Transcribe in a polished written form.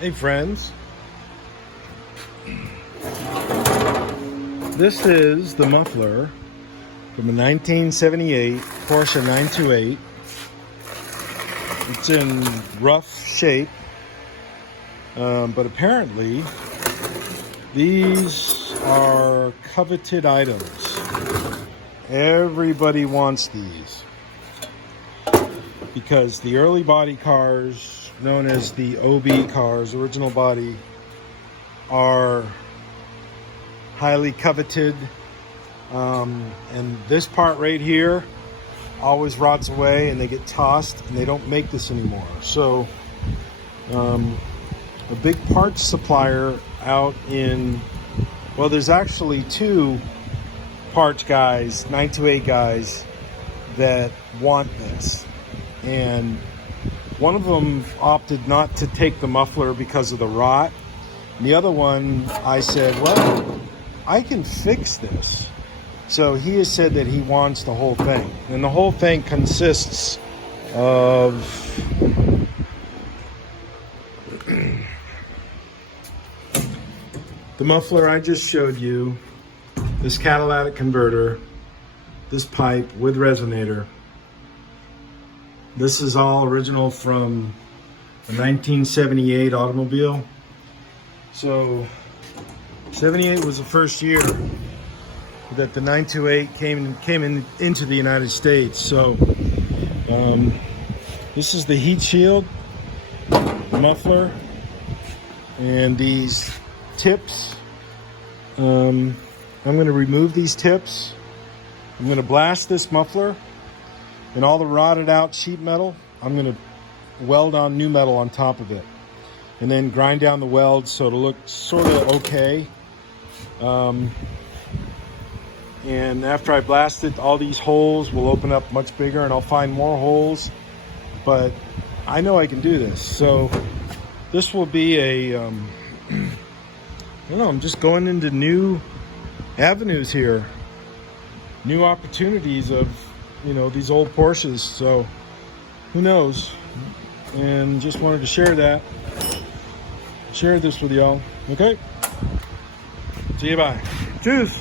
Hey friends, this is the muffler from a 1978 Porsche 928. It's in rough shape, but apparently these are coveted items. Everybody wants these because the early body cars, known as the OB cars, original body, are highly coveted, and this part right here always rots away and they get tossed, and they don't make this anymore. So a big parts supplier out in, well, there's actually two parts guys, 928 guys, that want this, and one of them opted not to take the muffler because of the rot. And the other one, I said, well, I can fix this. So he has said that he wants the whole thing. And the whole thing consists of the muffler I just showed you, this catalytic converter, this pipe with resonator. This is all original from a 1978 automobile. So 78 was the first year that the 928 came into the United States. So this is the heat shield, the muffler, and these tips. I'm going to remove these tips. I'm going to blast this muffler. And all the rotted out sheet metal, I'm going to weld on new metal on top of it. And then grind down the weld so it'll look sort of okay. And after I blast it, all these holes will open up much bigger, and I'll find more holes. But I know I can do this. So this will be a, I don't know, I'm just going into new avenues here. New opportunities of, you know, these old Porsches. So who knows? And just wanted to share this with y'all. Okay, see you, bye. Cheers.